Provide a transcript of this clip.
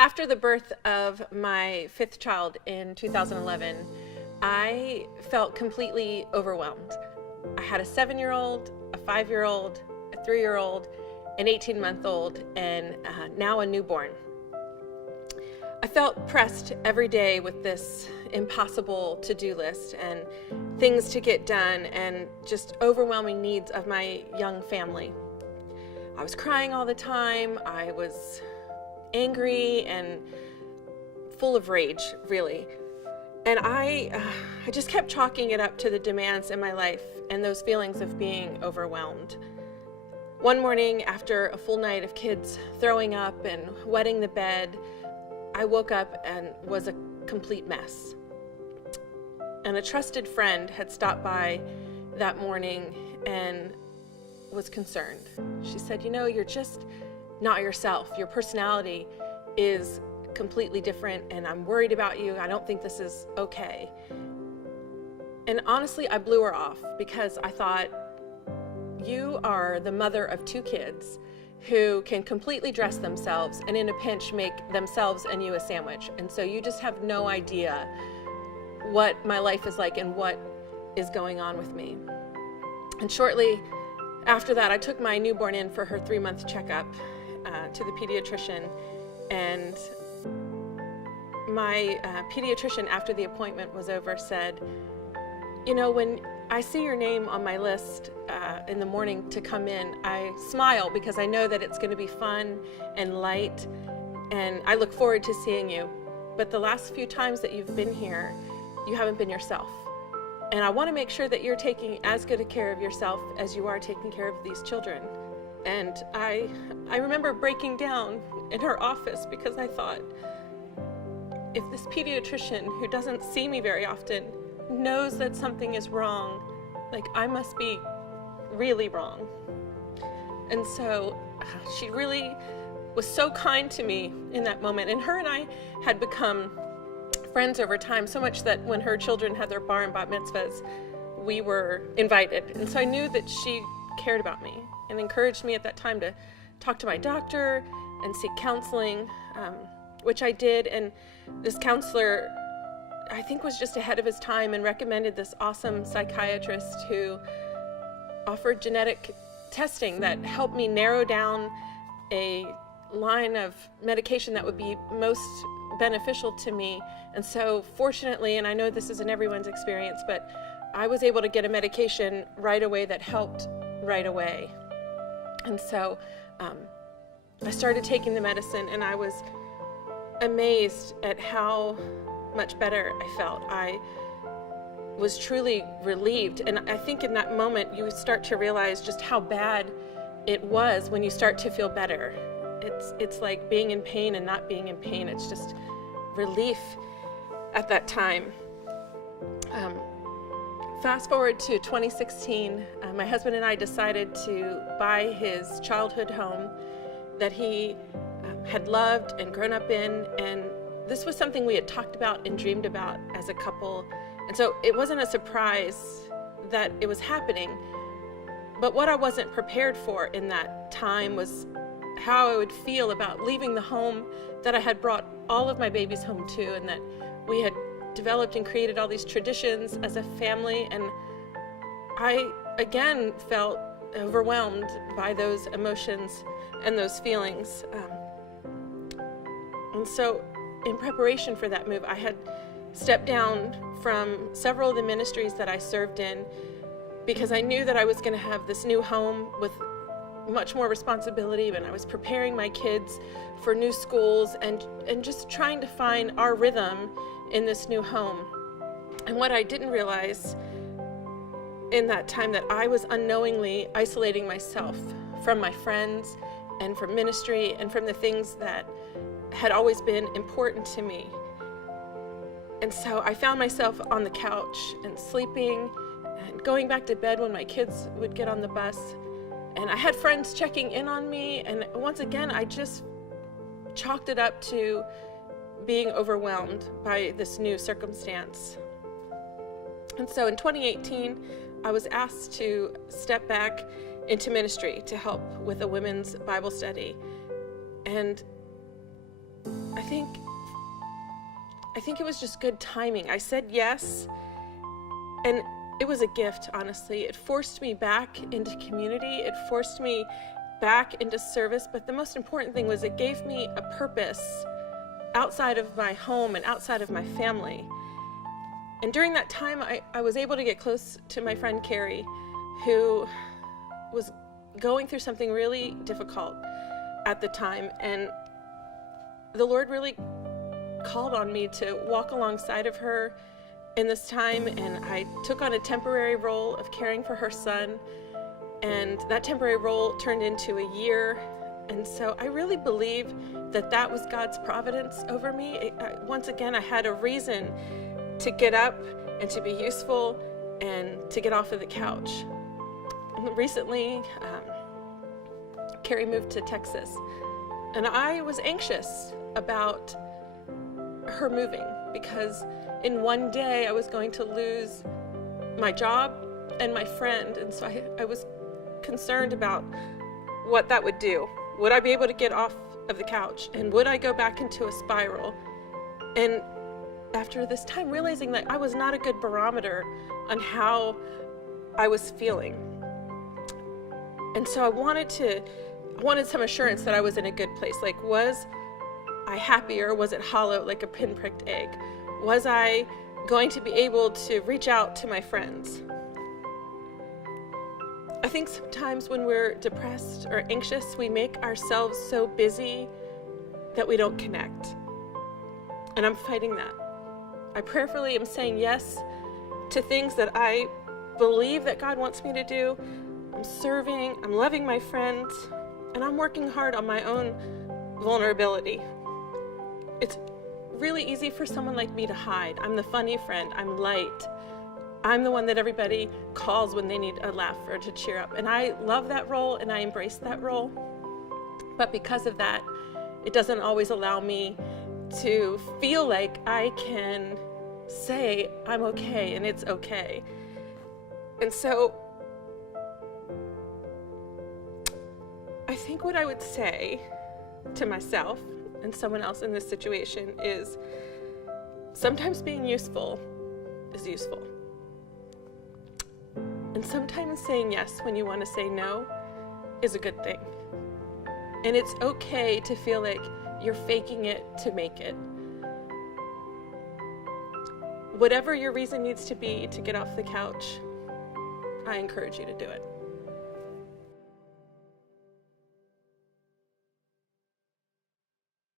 After the birth of my fifth child in 2011, I felt completely overwhelmed. I had a 7-year-old, a 5-year-old, a 3-year-old, an 18-month-old, and now a newborn. I felt pressed every day with this impossible to-do list and things to get done and just overwhelming needs of my young family. I was crying all the time. I was angry and full of rage, really. And I just kept chalking it up to the demands in my life and those feelings of being overwhelmed. One morning, after a full night of kids throwing up and wetting the bed, I woke up and was a complete mess. And a trusted friend had stopped by that morning and was concerned. She said, you're just not yourself. Your personality is completely different, and I'm worried about you. I don't think this is okay. And honestly, I blew her off because I thought, you are the mother of 2 kids who can completely dress themselves and in a pinch make themselves and you a sandwich. And so you just have no idea what my life is like and what is going on with me. And shortly after that, I took my newborn in for her 3-month checkup to the pediatrician. And my pediatrician, after the appointment was over, said, when I see your name on my list in the morning to come in, I smile because I know that it's going to be fun and light, and I look forward to seeing you. But the last few times that you've been here, you haven't been yourself. And I want to make sure that you're taking as good a care of yourself as you are taking care of these children. And I remember breaking down in her office because I thought, if this pediatrician who doesn't see me very often knows that something is wrong, I must be really wrong. And so she really was so kind to me in that moment. And her and I had become friends over time, so much that when her children had their bar and bat mitzvahs, we were invited. And so I knew that she cared about me and encouraged me at that time to talk to my doctor and seek counseling, which I did. And this counselor, I think, was just ahead of his time and recommended this awesome psychiatrist who offered genetic testing that helped me narrow down a line of medication that would be most beneficial to me. And so fortunately, and I know this isn't everyone's experience, but I was able to get a medication right away that helped right away. And so I started taking the medicine, and I was amazed at how much better I felt. I was truly relieved. And I think in that moment, you start to realize just how bad it was when you start to feel better. It's like being in pain and not being in pain. It's just relief at that time. Fast forward to 2016, my husband and I decided to buy his childhood home that he had loved and grown up in, and this was something we had talked about and dreamed about as a couple. And so it wasn't a surprise that it was happening, but what I wasn't prepared for in that time was how I would feel about leaving the home that I had brought all of my babies home to, and that we had developed and created all these traditions as a family. And I again felt overwhelmed by those emotions and those feelings. And so in preparation for that move, I had stepped down from several of the ministries that I served in because I knew that I was going to have this new home with much more responsibility, and I was preparing my kids for new schools and just trying to find our rhythm in this new home. And what I didn't realize in that time, that I was unknowingly isolating myself from my friends and from ministry and from the things that had always been important to me. And so I found myself on the couch and sleeping and going back to bed when my kids would get on the bus. And I had friends checking in on me, and once again, I just chalked it up to being overwhelmed by this new circumstance. And so in 2018, I was asked to step back into ministry to help with a women's Bible study. And I think it was just good timing. I said yes, and it was a gift, honestly. It forced me back into community. It forced me back into service. But the most important thing was it gave me a purpose outside of my home and outside of my family. And during that time, I was able to get close to my friend Carrie, who was going through something really difficult at the time. And the Lord really called on me to walk alongside of her in this time, and I took on a temporary role of caring for her son, and that temporary role turned into a year. And so I really believe that was God's providence over me. Once again, I had a reason to get up and to be useful and to get off of the couch. And recently, Carrie moved to Texas, and I was anxious about her moving because in one day I was going to lose my job and my friend, and so I was concerned about what that would do. Would I be able to get off of the couch, and would I go back into a spiral? And after this time, realizing that I was not a good barometer on how I was feeling. And so I wanted some assurance that I was in a good place. Like, was I happy, or was it hollow like a pinpricked egg? Was I going to be able to reach out to my friends? I think sometimes when we're depressed or anxious, we make ourselves so busy that we don't connect. And I'm fighting that. I prayerfully am saying yes to things that I believe that God wants me to do. I'm serving, I'm loving my friends, and I'm working hard on my own vulnerability. It's really easy for someone like me to hide. I'm the funny friend, I'm light. I'm the one that everybody calls when they need a laugh or to cheer up. And I love that role and I embrace that role. But because of that, it doesn't always allow me to feel like I can say I'm okay and it's okay. And so I think what I would say to myself and someone else in this situation is sometimes being useful is useful. And sometimes saying yes when you want to say no is a good thing. And it's okay to feel like you're faking it to make it. Whatever your reason needs to be to get off the couch, I encourage you to do it.